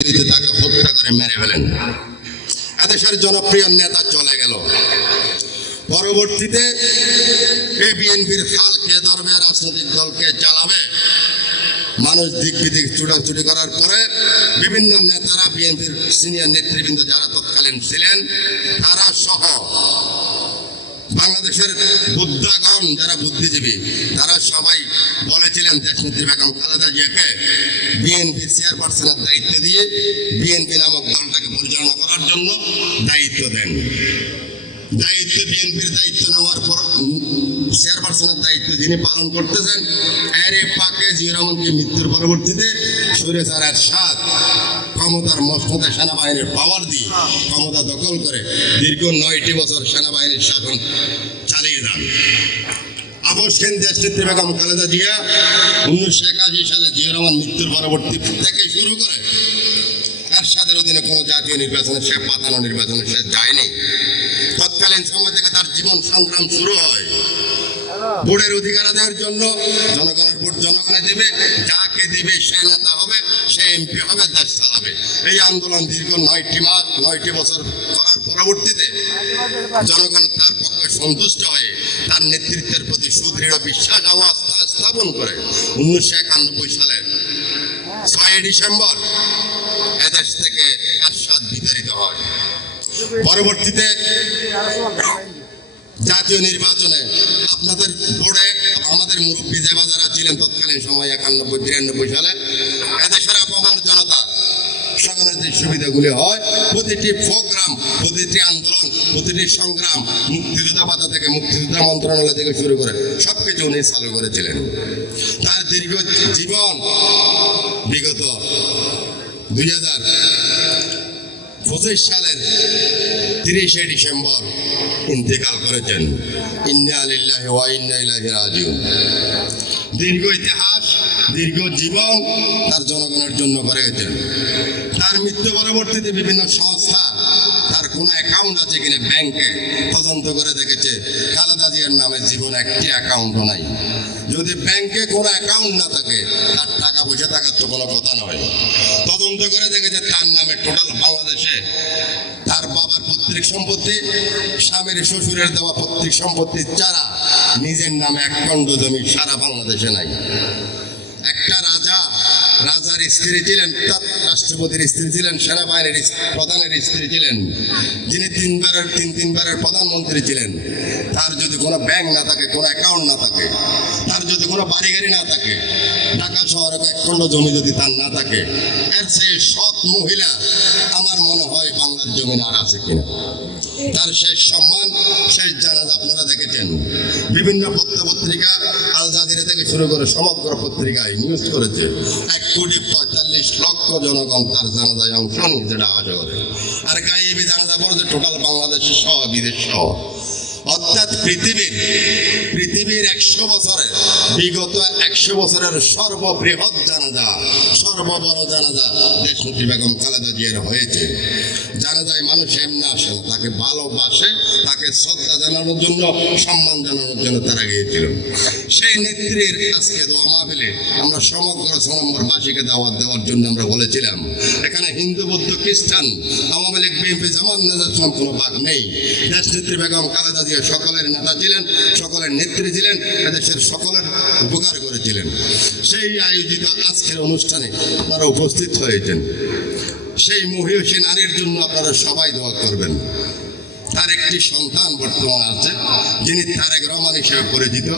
তাকে হত্যা করে মেরে ফেলেন। এদেশের জনপ্রিয় নেতা চলে গেল। পরবর্তীতে এই বিএনপির হাল কে ধরবে, রাজনৈতিক দলকে চালাবে, মানুষ দিক বিদিক চুটাচুটি করার পরে বিভিন্ন নেতারা, বিএনপির সিনিয়র নেতৃবৃন্দ যারা তৎকালীন ছিলেন, তারা সহ বাংলাদেশের বুদ্ধাগণ যারা বুদ্ধিজীবী, তারা সবাই বলেছিলেন দেশনেত্রী বেগম খালেদা জিয়াকে বিএনপি চেয়ারপারসনের দায়িত্ব দিয়ে বিএনপি নামক দলটাকে পরিচালনা করার জন্য দায়িত্ব দেন। বিএনপির দায়িত্ব নেওয়ার পর চেয়ারপারসনের দায়িত্ব যিনি পালন করতেছেন, এর পাকে জিয়া রহমানকে মৃত্যুর পরবর্তীতে স্বৈরাচার এরশাদ ক্ষমতার মসনদে সেনাবাহিনীর পাওয়ার দিয়ে ক্ষমতা দখল করে দীর্ঘ 9টি বছর সেনাবাহিনীর শাসন চালিয়ে যান। আপসহীন দেশনেত্রী বেগম খালেদা জিয়া 1981 সালে জিয়া রহমান মৃত্যুর পরবর্তী থেকে শুরু করে এরশাদের অধীনে কোনো জাতীয় নির্বাচনে সে পাতানো নির্বাচনে সে যায়নি। তৎকালীন সময় থেকে তার জীবন সংগ্রাম শুরু হয় ভোটের অধিকার আদায়ের জন্য। জনগণের ভোট জনগণে দিবে, যাকে দিবে সে নেতা হবে, সে এমপি হবে, দেশ চালাবে। এই আন্দোলন দীর্ঘ 9টি বছর করার পরবর্তীতে জনগণ তার পক্ষে সন্তুষ্ট হয়ে তার নেতৃত্বের প্রতি সুদৃঢ় বিশ্বাস ও আস্থা স্থাপন করে 1991 সালের 6 ডিসেম্বর এদেশ থেকে এরশাদ বিতাড়িত হয়। পরবর্তীতে জাতীয় নির্বাচনে আপনাদের বোর্ডে আমাদের মুরব্বী যারা ছিলেন তৎকালীন সময় 91-92 সালে, এদেশের আপামর জনতা সকলের যে সুবিধাগুলি হয়, প্রতিটি প্রোগ্রাম, প্রতিটি আন্দোলন, প্রতিটি সংগ্রাম, মুক্তিযোদ্ধা পাতা থেকে মুক্তিযোদ্ধা মন্ত্রণালয় থেকে শুরু করে সবকিছু উনি চালু করেছিলেন। তার দীর্ঘ জীবন বিগত 2025 সালের 30 ডিসেম্বর ইন্তেকাল করেছেন। ইন্না লিল্লাহি ওয়া ইন্না ইলাইহি রাজিউন। দীর্ঘ ইতিহাস, দীর্ঘ জীবন তার জনগণের জন্য করে গেছেন। তার মৃত্যু পরবর্তীতে বিভিন্ন সংস্থা তার কোনো অ্যাকাউন্ট আছে কিনা ব্যাংকে তদন্ত করে দেখেছে, খালেদা জিয়ার নামে জীবন একটি অ্যাকাউন্টও নাই। যদি ব্যাংকে কোনো অ্যাকাউন্ট না থাকে, তার টাকা পয়সা থাকার তো কোনো কথা নয়। তদন্ত করে দেখেছে তার নামে টোটাল বাংলাদেশে তার বাবার পৈতৃক সম্পত্তি, স্বামীর শ্বশুরের দেওয়া পৈতৃক সম্পত্তি ছাড়া নিজের নামে এক খণ্ড জমি সারা বাংলাদেশে নাই। একটা রাজার স্ত্রী ছিলেন, রাষ্ট্রপতির স্ত্রী ছিলেন, সেনাবাহিনীর প্রধানের স্ত্রী ছিলেন, যিনি তিনবারের প্রধানমন্ত্রী ছিলেন। তার যদি কোনো ব্যাংক না থাকে, কোনো অ্যাকাউন্ট না থাকে, তার যদি কোনো বাড়ি গাড়ি না থাকে, ঢাকা শহরে এক খণ্ড জমি যদি তার না থাকে, এর চেয়ে সৎ মহিলা আমার মনে হয় বাংলার জমিন আর আছে কিনা। তার শেষ সম্মান, শেষ জানাজা আপনারা দেখেছেন। বিভিন্ন পত্রিকা, আল জাজিরা থেকে শুরু করে সমগ্র পত্রিকায় নিউজ করেছে। 1,45,00,000 জনগণ তার জানাজায় অংশ নিয়ে যেটা আশা করে। আর গায়েবী জানাজা পড়েছে টোটাল বাংলাদেশের সহ বিদেশ সহ। অর্থাৎ পৃথিবীর 100 বছরের, বিগত 100 বছরের সর্ববৃহৎ জানাজা, সর্ববড় জানাজা দেশনেত্রী বেগম খালেদা জিয়ার হয়েছে। জানাজায় মানুষ এমনি আসে না, তাকে ভালোবাসে, তাকে শ্রদ্ধা জানানোর জন্য, সম্মান জানানোর জন্য তারা গিয়েছিল। সেই নেত্রীর আজকে দোয়া মাহফিলে আমরা সমগ্র 6 নম্বরবাসীকে দাওয়াত দেওয়ার জন্য আমরা বলেছিলাম। এখানে হিন্দু, বৌদ্ধ, খ্রিস্টান, আওয়ামী লীগ, বিএনপি, জামাত নেতার কোনো ভাগ নেই। দেশনেত্রী বেগম খালেদা জিয়া সকলের নেতা ছিলেন, সকলের নেত্রী ছিলেন, এদেশের সকলের উপকার করেছিলেন। সেই আয়োজিত আজকের অনুষ্ঠানে আপনারা উপস্থিত হয়েছেন। সেই মহিষী নারীর জন্য আপনারা সবাই দোয়া করবেন। তার একটি সন্তান বর্তমান আছে, যিনি তারেক রহমান হিসেবে পরিচিত।